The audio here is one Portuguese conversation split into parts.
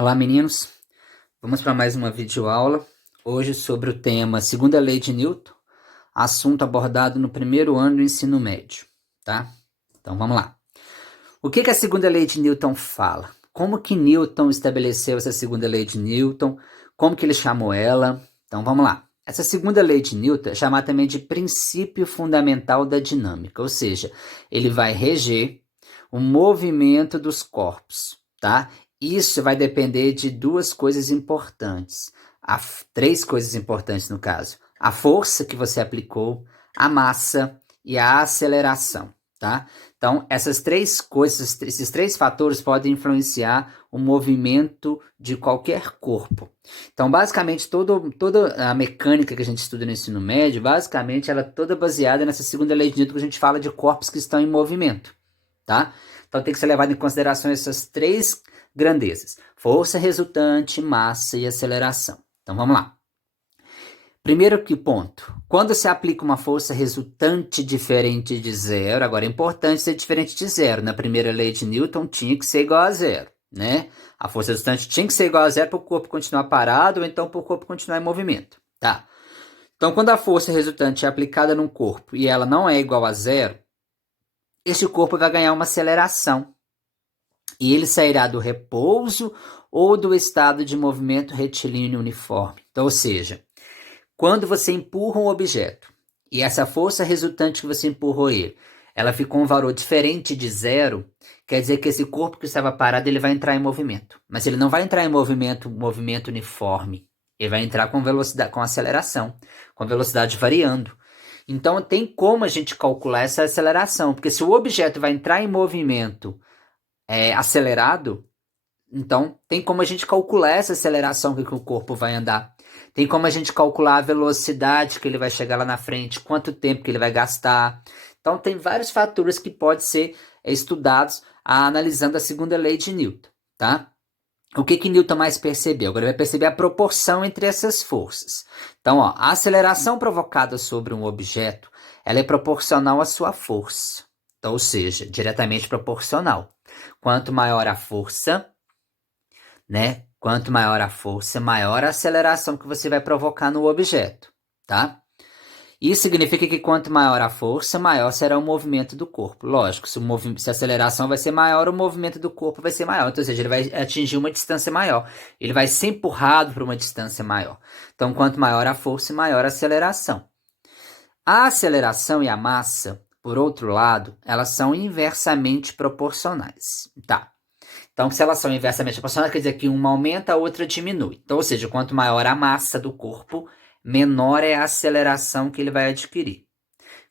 Olá, meninos. Vamos para mais uma videoaula. Hoje sobre o tema Segunda Lei de Newton, assunto abordado no primeiro ano do ensino médio, tá? Então vamos lá. O que a Segunda Lei de Newton fala? Como que Newton estabeleceu essa Segunda Lei de Newton? Como que ele chamou ela? Então vamos lá. Essa Segunda Lei de Newton é chamada também de princípio fundamental da dinâmica, ou seja, ele vai reger o movimento dos corpos, tá? Isso vai depender de duas coisas importantes, três coisas importantes no caso: a força que você aplicou, a massa e a aceleração, tá? Então, essas três coisas, esses três fatores podem influenciar o movimento de qualquer corpo. Então, basicamente, toda a mecânica que a gente estuda no ensino médio, basicamente, ela é toda baseada nessa segunda lei de Newton, que a gente fala de corpos que estão em movimento, tá? Então, tem que ser levado em consideração essas três grandezas: força resultante, massa e aceleração. Então, vamos lá. Primeiro que ponto, quando se aplica uma força resultante diferente de zero, agora é importante ser diferente de zero. Na primeira lei de Newton tinha que ser igual a zero, né? A força resultante tinha que ser igual a zero para o corpo continuar parado ou então para o corpo continuar em movimento, tá? Então, quando a força resultante é aplicada num corpo e ela não é igual a zero, este corpo vai ganhar uma aceleração e ele sairá do repouso ou do estado de movimento retilíneo uniforme. Então, ou seja, quando você empurra um objeto e essa força resultante que você empurrou ele, ela ficou um valor diferente de zero, quer dizer que esse corpo que estava parado ele vai entrar em movimento. Mas ele não vai entrar em movimento uniforme. Ele vai entrar com velocidade, com aceleração, com velocidade variando. Então tem como a gente calcular essa aceleração, porque se o objeto vai entrar em movimento acelerado, então tem como a gente calcular essa aceleração que o corpo vai andar. Tem como a gente calcular a velocidade que ele vai chegar lá na frente, quanto tempo que ele vai gastar. Então tem vários fatores que podem ser estudados analisando a segunda lei de Newton, tá? O que Newton mais percebeu? Agora ele vai perceber a proporção entre essas forças. Então, ó, a aceleração provocada sobre um objeto, ela é proporcional à sua força. Então, ou seja, diretamente proporcional. Quanto maior a força, né? Quanto maior a força, maior a aceleração que você vai provocar no objeto, tá? Isso significa que quanto maior a força, maior será o movimento do corpo. Lógico, se a aceleração vai ser maior, o movimento do corpo vai ser maior. Então, ou seja, ele vai atingir uma distância maior. Ele vai ser empurrado para uma distância maior. Então, quanto maior a força, maior a aceleração. A aceleração e a massa, por outro lado, elas são inversamente proporcionais. Tá. Então, se elas são inversamente proporcionais, quer dizer que uma aumenta, a outra diminui. Então, ou seja, quanto maior a massa do corpo, menor é a aceleração que ele vai adquirir.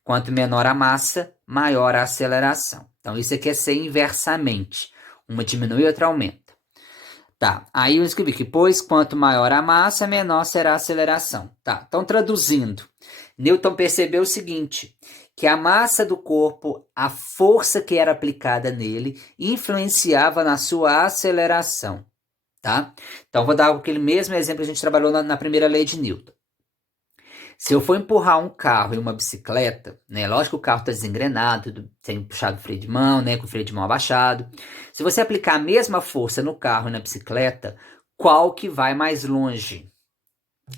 Quanto menor a massa, maior a aceleração. Então, isso aqui é ser inversamente. Uma diminui, outra aumenta. Tá, aí eu escrevi que, pois, quanto maior a massa, menor será a aceleração. Tá, então traduzindo, Newton percebeu o seguinte, que a massa do corpo, a força que era aplicada nele, influenciava na sua aceleração, tá? Então, vou dar aquele mesmo exemplo que a gente trabalhou na primeira lei de Newton. Se eu for empurrar um carro e uma bicicleta, né? Lógico que o carro está desengrenado, sem puxar o freio de mão, né? Com o freio de mão abaixado. Se você aplicar a mesma força no carro e na bicicleta, qual que vai mais longe?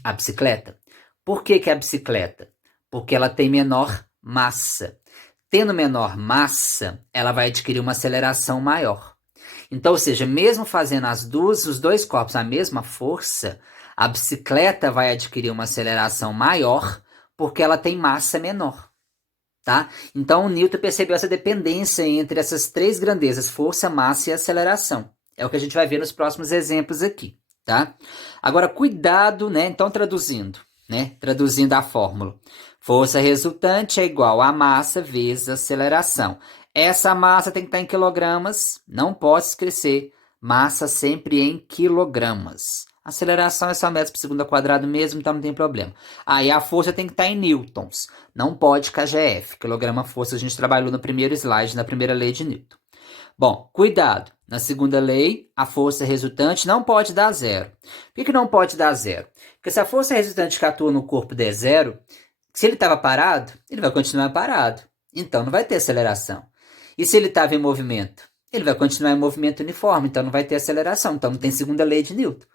A bicicleta. Por que a bicicleta? Porque ela tem menor massa. Tendo menor massa, ela vai adquirir uma aceleração maior. Então, ou seja, mesmo fazendo os dois corpos a mesma força, a bicicleta vai adquirir uma aceleração maior porque ela tem massa menor, tá? Então, o Newton percebeu essa dependência entre essas três grandezas, força, massa e aceleração. É o que a gente vai ver nos próximos exemplos aqui, tá? Agora, cuidado, né? Então, traduzindo, né? Traduzindo a fórmula. Força resultante é igual a massa vezes aceleração. Essa massa tem que estar em quilogramas, não pode esquecer. Massa sempre em quilogramas. Aceleração é só metros por segundo ao quadrado mesmo, então não tem problema. Aí a força tem que estar em newtons, não pode kgf. Quilograma força a gente trabalhou no primeiro slide, na primeira lei de Newton. Bom, cuidado. Na segunda lei, a força resultante não pode dar zero. Por que não pode dar zero? Porque se a força resultante que atua no corpo der zero, se ele estava parado, ele vai continuar parado. Então não vai ter aceleração. E se ele estava em movimento? ele vai continuar em movimento uniforme, então não vai ter aceleração, então não tem segunda lei de Newton.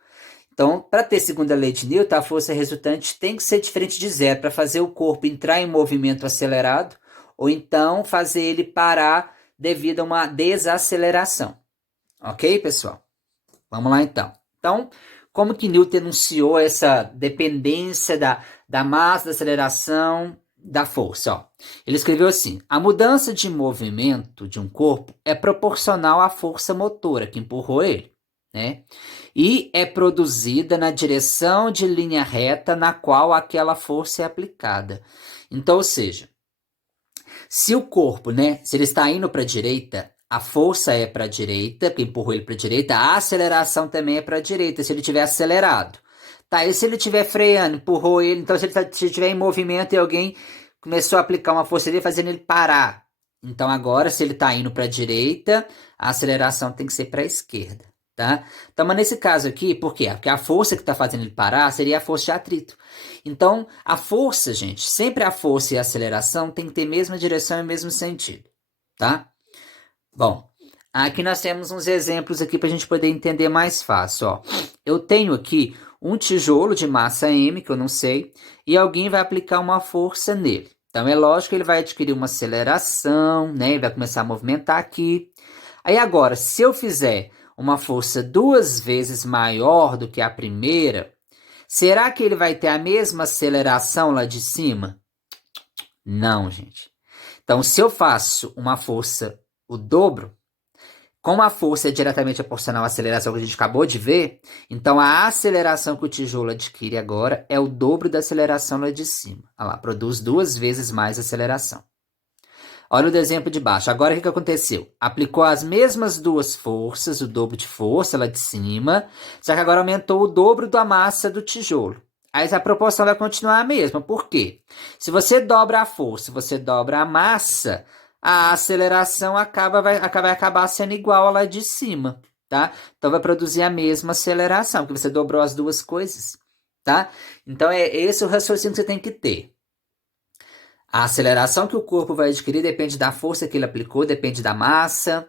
Então, para ter segunda lei de Newton, a força resultante tem que ser diferente de zero para fazer o corpo entrar em movimento acelerado ou então fazer ele parar devido a uma desaceleração. Ok, pessoal? Vamos lá então. Então, como que Newton enunciou essa dependência da massa, da aceleração, da força? Ó, ele escreveu assim: a mudança de movimento de um corpo é proporcional à força motora que empurrou ele, né? E é produzida na direção de linha reta na qual aquela força é aplicada. Então, ou seja, se o corpo, né, se ele está indo para a direita, a força é para a direita, que empurrou ele para a direita, a aceleração também é para a direita, se ele tiver acelerado. Tá, e se ele estiver freando, empurrou ele, então se ele estiver em movimento e alguém começou a aplicar uma força ali, fazendo ele parar. Então agora, se ele está indo para a direita, a aceleração tem que ser para a esquerda, tá? Então, mas nesse caso aqui, por quê? Porque a força que está fazendo ele parar seria a força de atrito. Então, a força, gente, sempre a força e a aceleração tem que ter a mesma direção e o mesmo sentido, tá? Bom, aqui nós temos uns exemplos aqui para a gente poder entender mais fácil, ó. Eu tenho aqui um tijolo de massa M, que eu não sei, e alguém vai aplicar uma força nele. Então, é lógico que ele vai adquirir uma aceleração, né? Ele vai começar a movimentar aqui. Aí agora, se eu fizer uma força 2 vezes maior do que a primeira, será que ele vai ter a mesma aceleração lá de cima? Não, gente. Então, se eu faço uma força o dobro, como a força é diretamente proporcional à aceleração que a gente acabou de ver, então a aceleração que o tijolo adquire agora é o dobro da aceleração lá de cima. Olha lá, produz 2 vezes mais aceleração. Olha o exemplo de baixo. Agora o que aconteceu? Aplicou as mesmas duas forças, o dobro de força lá de cima, só que agora aumentou o dobro da massa do tijolo. Aí a proporção vai continuar a mesma. Por quê? Se você dobra a força, você dobra a massa, a aceleração vai acabar sendo igual a lá de cima, tá? Então vai produzir a mesma aceleração, porque você dobrou as duas coisas, tá? Então é esse o raciocínio que você tem que ter. A aceleração que o corpo vai adquirir depende da força que ele aplicou, depende da massa.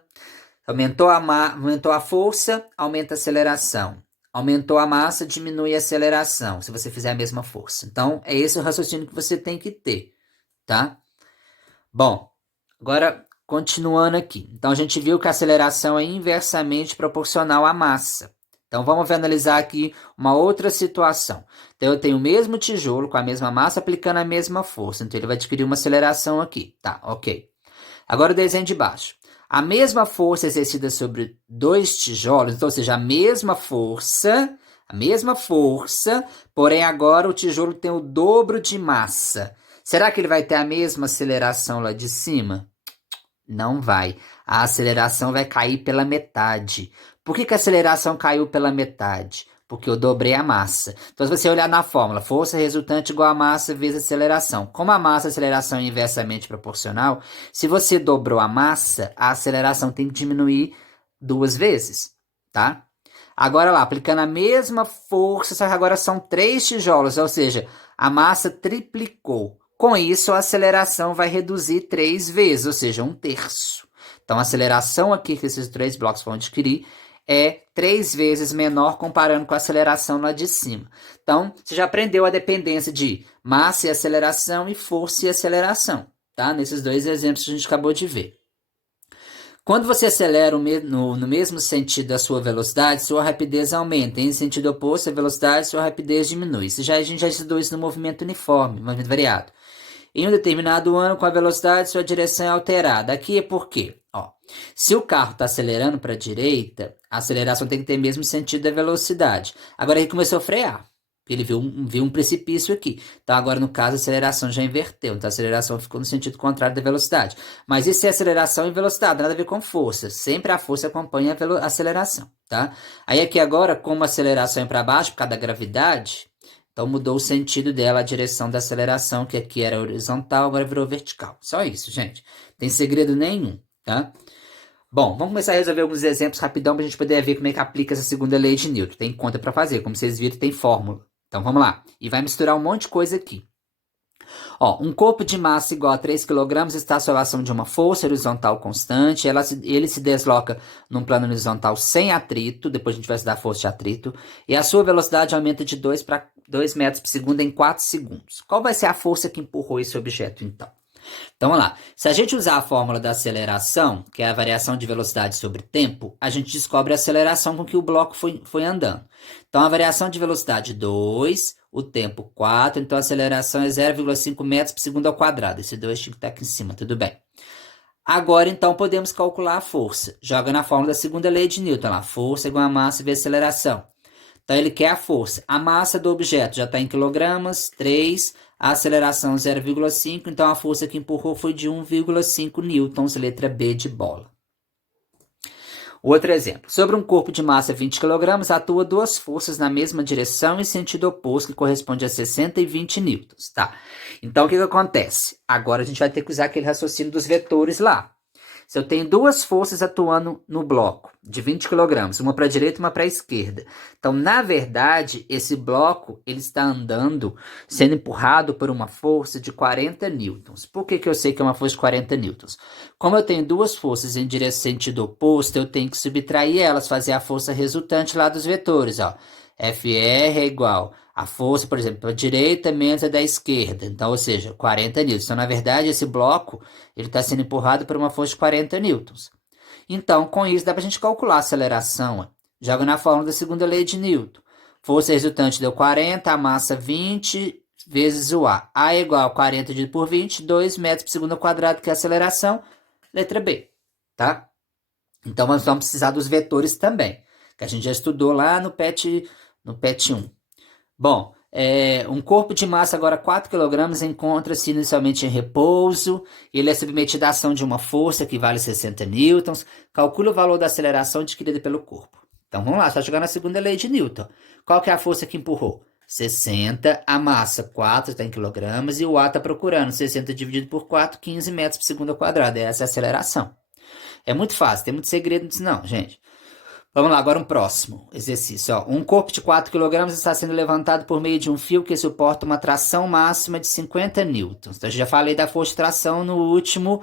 Aumentou a força, aumenta a aceleração. Aumentou a massa, diminui a aceleração, se você fizer a mesma força. Então, é esse o raciocínio que você tem que ter, tá? Bom, agora, continuando aqui. Então, a gente viu que a aceleração é inversamente proporcional à massa. Então, vamos analisar aqui uma outra situação. Então, eu tenho o mesmo tijolo com a mesma massa aplicando a mesma força. Então, ele vai adquirir uma aceleração aqui. Tá, ok. Agora o desenho de baixo. A mesma força exercida sobre dois tijolos, então, ou seja, a mesma força, porém agora o tijolo tem o dobro de massa. Será que ele vai ter a mesma aceleração lá de cima? Não vai. A aceleração vai cair pela metade. Por que a aceleração caiu pela metade? Porque eu dobrei a massa. Então, se você olhar na fórmula, força resultante igual a massa vezes aceleração. Como a massa e a aceleração é inversamente proporcional, se você dobrou a massa, a aceleração tem que diminuir 2 vezes, tá? Agora lá, aplicando a mesma força, só que agora são 3 tijolos, ou seja, a massa triplicou. Com isso, a aceleração vai reduzir 3 vezes, ou seja, 1/3. Então, a aceleração aqui que esses 3 blocos vão adquirir é 3 vezes menor comparando com a aceleração lá de cima. Então, você já aprendeu a dependência de massa e aceleração e força e aceleração, tá? Nesses 2 exemplos que a gente acabou de ver. Quando você acelera no mesmo sentido da sua velocidade, sua rapidez aumenta. Em sentido oposto à velocidade, sua rapidez diminui. A gente já estudou isso no movimento uniforme, movimento variado. Em um determinado ano, com a velocidade, sua direção é alterada. Aqui é por quê? Ó, se o carro está acelerando para a direita, a aceleração tem que ter o mesmo sentido da velocidade. Agora ele começou a frear. Ele viu um precipício aqui. Então, agora, no caso, a aceleração já inverteu. Então, a aceleração ficou no sentido contrário da velocidade. Mas isso é aceleração e velocidade, nada a ver com força. Sempre a força acompanha a aceleração, tá? Aí, aqui agora, como a aceleração é para baixo, por causa da gravidade, então mudou o sentido dela, a direção da aceleração, que aqui era horizontal, agora virou vertical. Só isso, gente. Não tem segredo nenhum, tá? Bom, vamos começar a resolver alguns exemplos rapidão para a gente poder ver como é que aplica essa segunda lei de Newton. Tem conta para fazer, como vocês viram, tem fórmula. Então vamos lá. E vai misturar um monte de coisa aqui. Ó, um corpo de massa igual a 3 kg está sob a ação de uma força horizontal constante. Ele se desloca num plano horizontal sem atrito. Depois a gente vai estudar a força de atrito. E a sua velocidade aumenta de 2 para 2 metros por segundo em 4 segundos. Qual vai ser a força que empurrou esse objeto, então? Então, vamos lá. Se a gente usar a fórmula da aceleração, que é a variação de velocidade sobre tempo, a gente descobre a aceleração com que o bloco foi andando. Então, a variação de velocidade 2, o tempo 4, então a aceleração é 0,5 metros por segundo ao quadrado. Esse 2 tinha que estar aqui em cima, tudo bem. Agora, então, podemos calcular a força. Joga na fórmula da segunda lei de Newton, lá, força igual a massa vezes aceleração. Então, ele quer a força. A massa do objeto já está em quilogramas, 3. A aceleração 0,5. Então, a força que empurrou foi de 1,5 newtons, letra B de bola. Outro exemplo. Sobre um corpo de massa 20 kg, atua duas forças na mesma direção e sentido oposto, que corresponde a 60 e 20 newtons. Tá? Então, o que acontece? Agora, a gente vai ter que usar aquele raciocínio dos vetores lá. Se eu tenho duas forças atuando no bloco de 20 kg, uma para a direita e uma para a esquerda. Então, na verdade, esse bloco ele está andando, sendo empurrado por uma força de 40 newtons. Por que eu sei que é uma força de 40 newtons? Como eu tenho duas forças em sentido oposto, eu tenho que subtrair elas, fazer a força resultante lá dos vetores. Ó. FR é igual a força, por exemplo, para a direita menos a da esquerda. Então, ou seja, 40 newtons. Então, na verdade, esse bloco ele está sendo empurrado por uma força de 40 newtons. Então, com isso, dá para a gente calcular a aceleração. Ó. Joga na fórmula da segunda lei de Newton. Força resultante deu 40, a massa 20 vezes o A. A é igual a 40 dividido por 20, 2 metros por segundo ao quadrado, que é a aceleração. Letra B, tá? Então, nós vamos precisar dos vetores também, que a gente já estudou lá no PET 1. Bom, um corpo de massa agora 4 kg encontra-se inicialmente em repouso. Ele é submetido à ação de uma força que vale 60 newtons. Calcula o valor da aceleração adquirida pelo corpo. Então vamos lá, só chegar na segunda lei de Newton. Qual que é a força que empurrou? 60, a massa 4 está em quilogramas e o A está procurando 60 dividido por 4, 15 metros por segundo ao quadrado. Essa é a aceleração. É muito fácil, tem muito segredo nisso não, gente. Vamos lá, agora um próximo exercício. Ó. Um corpo de 4 kg está sendo levantado por meio de um fio que suporta uma tração máxima de 50 newtons. Então, eu já falei da força de tração no último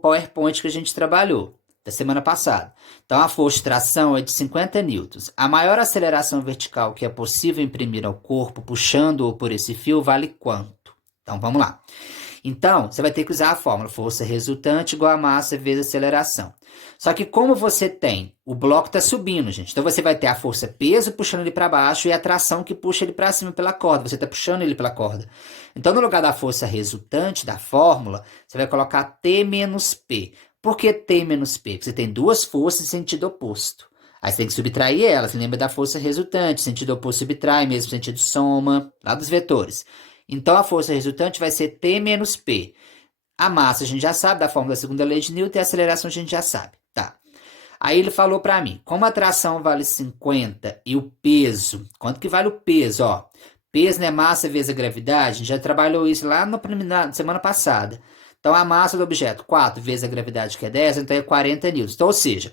PowerPoint que a gente trabalhou, da semana passada. Então, a força de tração é de 50 newtons. A maior aceleração vertical que é possível imprimir ao corpo, puxando-o por esse fio, vale quanto? Então, vamos lá. Então, você vai ter que usar a fórmula força resultante igual a massa vezes aceleração. Só que como você tem, o bloco está subindo, gente. Então, você vai ter a força peso puxando ele para baixo e a tração que puxa ele para cima pela corda. Você está puxando ele pela corda. Então, no lugar da força resultante da fórmula, você vai colocar T menos P. Por que T menos P? Porque você tem duas forças em sentido oposto. Aí você tem que subtrair elas. Lembra da força resultante. Sentido oposto subtrai, mesmo sentido soma, lá dos vetores. Então, a força resultante vai ser T menos P. A massa a gente já sabe, da fórmula da segunda lei de Newton, e a aceleração a gente já sabe. Tá. Aí ele falou para mim, como a tração vale 50 e o peso, quanto que vale o peso? Ó, peso é massa vezes a gravidade, a gente já trabalhou isso lá na semana passada. Então, a massa do objeto, 4 vezes a gravidade, que é 10, então é 40 newtons. Então, ou seja,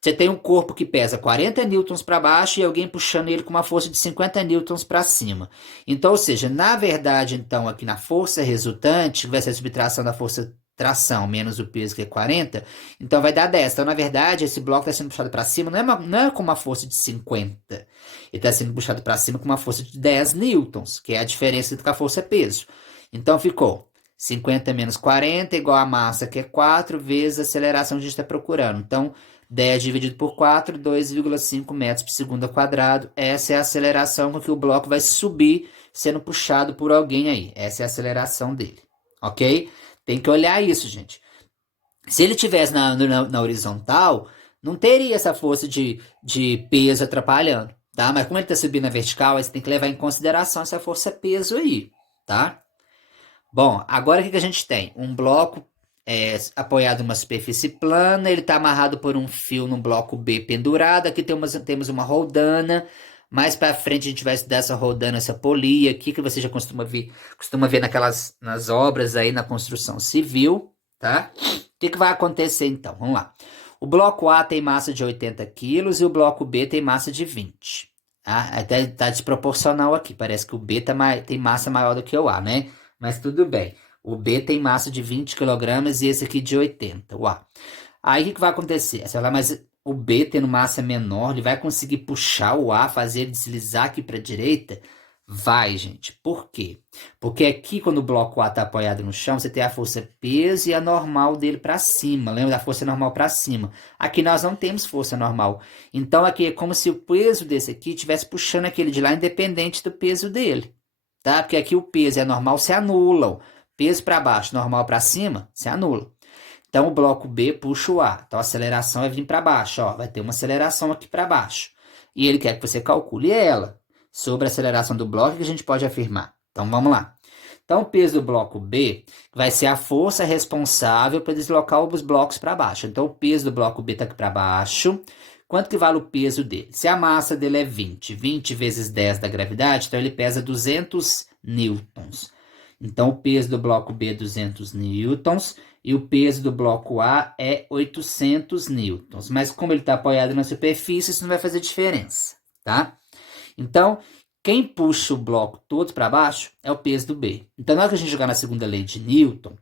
você tem um corpo que pesa 40 newtons para baixo e alguém puxando ele com uma força de 50 newtons para cima. Então, ou seja, na verdade, então, aqui na força resultante, que vai ser a subtração da força tração menos o peso, que é 40, então vai dar 10. Então, na verdade, esse bloco está sendo puxado para cima, não é com uma força de 50. Ele está sendo puxado para cima com uma força de 10 newtons, que é a diferença entre a força e peso. Então, ficou 50 menos 40 igual a massa, que é 4, vezes a aceleração que a gente está procurando. Então, 10 dividido por 4, 2,5 metros por segundo ao quadrado. Essa é a aceleração com que o bloco vai subir, sendo puxado por alguém aí. Essa é a aceleração dele, ok? Tem que olhar isso, gente. Se ele estivesse na horizontal, não teria essa força de peso atrapalhando, tá? Mas como ele está subindo na vertical, aí você tem que levar em consideração essa força-peso aí, tá? Bom, agora o que a gente tem? Um bloco apoiado em uma superfície plana, ele está amarrado por um fio no bloco B pendurado. Aqui temos uma roldana. Mais para frente a gente vai estudar essa roldana, essa polia aqui, que você já costuma ver nas obras aí na construção civil, tá? O que vai acontecer então? Vamos lá. O bloco A tem massa de 80 quilos e o bloco B tem massa de 20. Tá? Até tá desproporcional aqui, parece que o B tem massa maior do que o A, né? Mas tudo bem. O B tem massa de 20 kg e esse aqui de 80, o A. Aí o que vai acontecer? Você vai falar, mas o B tendo massa menor, ele vai conseguir puxar o A, fazer ele deslizar aqui para a direita? Vai, gente. Por quê? Porque aqui, quando o bloco A está apoiado no chão, você tem a força peso e a normal dele para cima. Lembra da força normal para cima? Aqui nós não temos força normal. Então, aqui é como se o peso desse aqui estivesse puxando aquele de lá, independente do peso dele. Tá? Porque aqui o peso e a normal se anulam. Peso para baixo, normal para cima, se anula. Então, o bloco B puxa o A. Então, a aceleração vai vir para baixo. Ó, vai ter uma aceleração aqui para baixo. E ele quer que você calcule ela. Sobre a aceleração do bloco, que a gente pode afirmar. Então, vamos lá. Então, o peso do bloco B vai ser a força responsável para deslocar os blocos para baixo. Então, o peso do bloco B está aqui para baixo. Quanto que vale o peso dele? Se a massa dele é 20 vezes 10 da gravidade, então ele pesa 200 newtons. Então, o peso do bloco B é 200 newtons e o peso do bloco A é 800 newtons. Mas como ele está apoiado na superfície, isso não vai fazer diferença, tá? Então, quem puxa o bloco todo para baixo é o peso do B. Então, na hora que a gente jogar na segunda lei de Newton,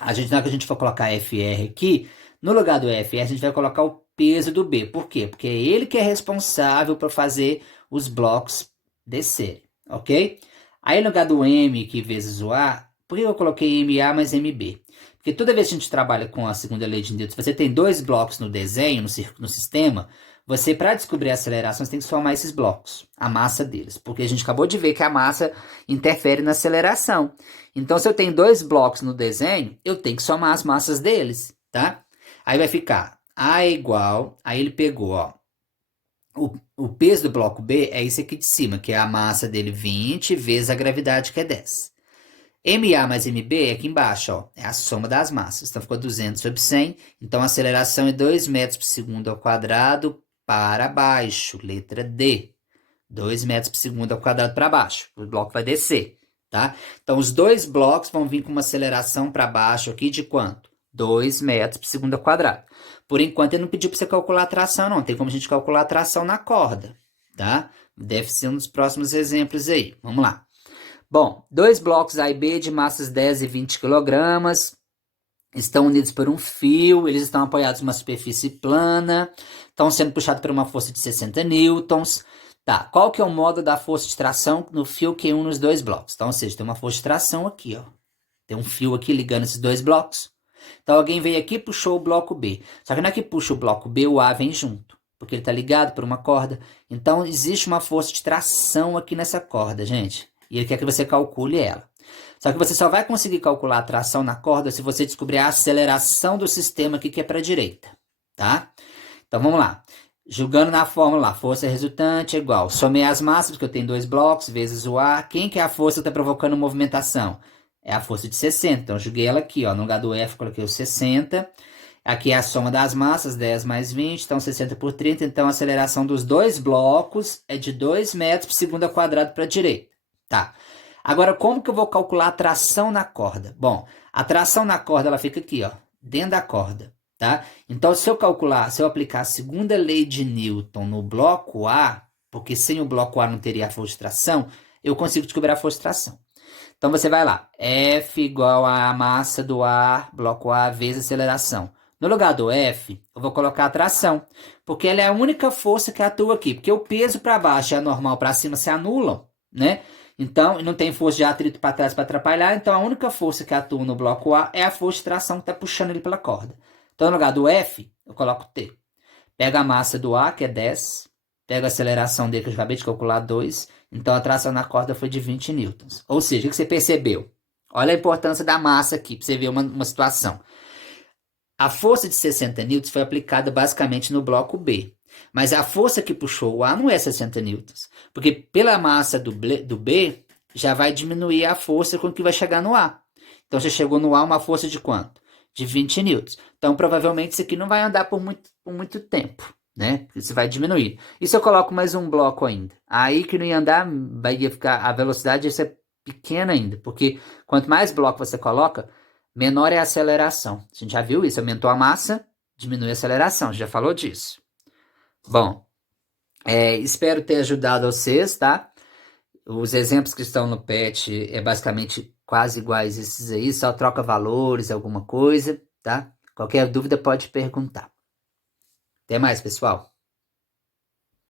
na hora que a gente for colocar FR aqui, no lugar do FR, a gente vai colocar o peso do B. Por quê? Porque é ele que é responsável por fazer os blocos descerem, ok? Aí, no lugar do M aqui vezes o A, por que eu coloquei MA mais MB? Porque toda vez que a gente trabalha com a segunda lei de Newton, se você tem dois blocos no desenho, no sistema, você, para descobrir a aceleração, você tem que somar esses blocos, a massa deles. Porque a gente acabou de ver que a massa interfere na aceleração. Então, se eu tenho dois blocos no desenho, eu tenho que somar as massas deles, tá? Aí vai ficar A é igual, aí ele pegou, ó, o peso do bloco B é esse aqui de cima, que é a massa dele 20 vezes a gravidade, que é 10. MA mais MB é aqui embaixo, ó, é a soma das massas. Então, ficou 200 sobre 100. Então, a aceleração é 2 metros por segundo ao quadrado para baixo. Letra D. 2 metros por segundo ao quadrado para baixo. O bloco vai descer, tá? Então, os dois blocos vão vir com uma aceleração para baixo aqui de quanto? 2 metros por segundo ao quadrado. Por enquanto, ele não pediu para você calcular a tração, não. Tem como a gente calcular a tração na corda, tá? Deve ser um dos próximos exemplos aí. Vamos lá. Bom, dois blocos A e B de massas 10 e 20 kg estão unidos por um fio, eles estão apoiados em uma superfície plana, estão sendo puxados por uma força de 60 newtons. Tá, qual que é o modo da força de tração no fio que une os dois blocos? Então, ou seja, tem uma força de tração aqui, ó. Tem um fio aqui ligando esses dois blocos. Então, alguém veio aqui e puxou o bloco B. Só que não é que puxa o bloco B, o A vem junto, porque ele está ligado por uma corda. Então, existe uma força de tração aqui nessa corda, gente. E ele quer que você calcule ela. Só que você só vai conseguir calcular a tração na corda se você descobrir a aceleração do sistema aqui que é para a direita, tá? Então, vamos lá. Julgando na fórmula, a força resultante é igual. Somei as massas, porque eu tenho dois blocos, vezes o A. Quem que é a força que está provocando movimentação? É a força de 60. Então, eu joguei ela aqui, ó. No lugar do F, coloquei o 60. Aqui é a soma das massas, 10 mais 20. Então, 60 por 30. Então, a aceleração dos dois blocos é de 2 metros por segundo ao quadrado para a direita. Tá. Agora, como que eu vou calcular a tração na corda? Bom, a tração na corda, ela fica aqui, ó. Dentro da corda. Tá? Então, se eu aplicar a segunda lei de Newton no bloco A, porque sem o bloco A não teria a força de tração, eu consigo descobrir a força de tração. Então, você vai lá, F igual a massa do A, bloco A, vezes aceleração. No lugar do F, eu vou colocar a tração, porque ela é a única força que atua aqui, porque o peso para baixo e a normal para cima se anulam, né? Então, não tem força de atrito para trás para atrapalhar, então a única força que atua no bloco A é a força de tração que está puxando ele pela corda. Então, no lugar do F, eu coloco T. Pega a massa do A, que é 10. Pega a aceleração dele, que eu acabei de calcular, 2. Então, a tração na corda foi de 20 newtons. Ou seja, o que você percebeu? Olha a importância da massa aqui, para você ver uma situação. A força de 60 newtons foi aplicada basicamente no bloco B. Mas a força que puxou o A não é 60 newtons. Porque pela massa do B, já vai diminuir a força com que vai chegar no A. Então, você chegou no A uma força de quanto? De 20 newtons. Então, provavelmente, isso aqui não vai andar por muito tempo, né? Isso vai diminuir. E se eu coloco mais um bloco ainda? Aí que não ia andar, ia ficar, a velocidade ia ser pequena ainda. Porque quanto mais bloco você coloca, menor é a aceleração. A gente já viu isso. Aumentou a massa, diminui a aceleração. A gente já falou disso. Bom, espero ter ajudado vocês, tá? Os exemplos que estão no PET é basicamente quase iguais esses aí, só troca valores, alguma coisa, tá? Qualquer dúvida pode perguntar. Até mais, pessoal.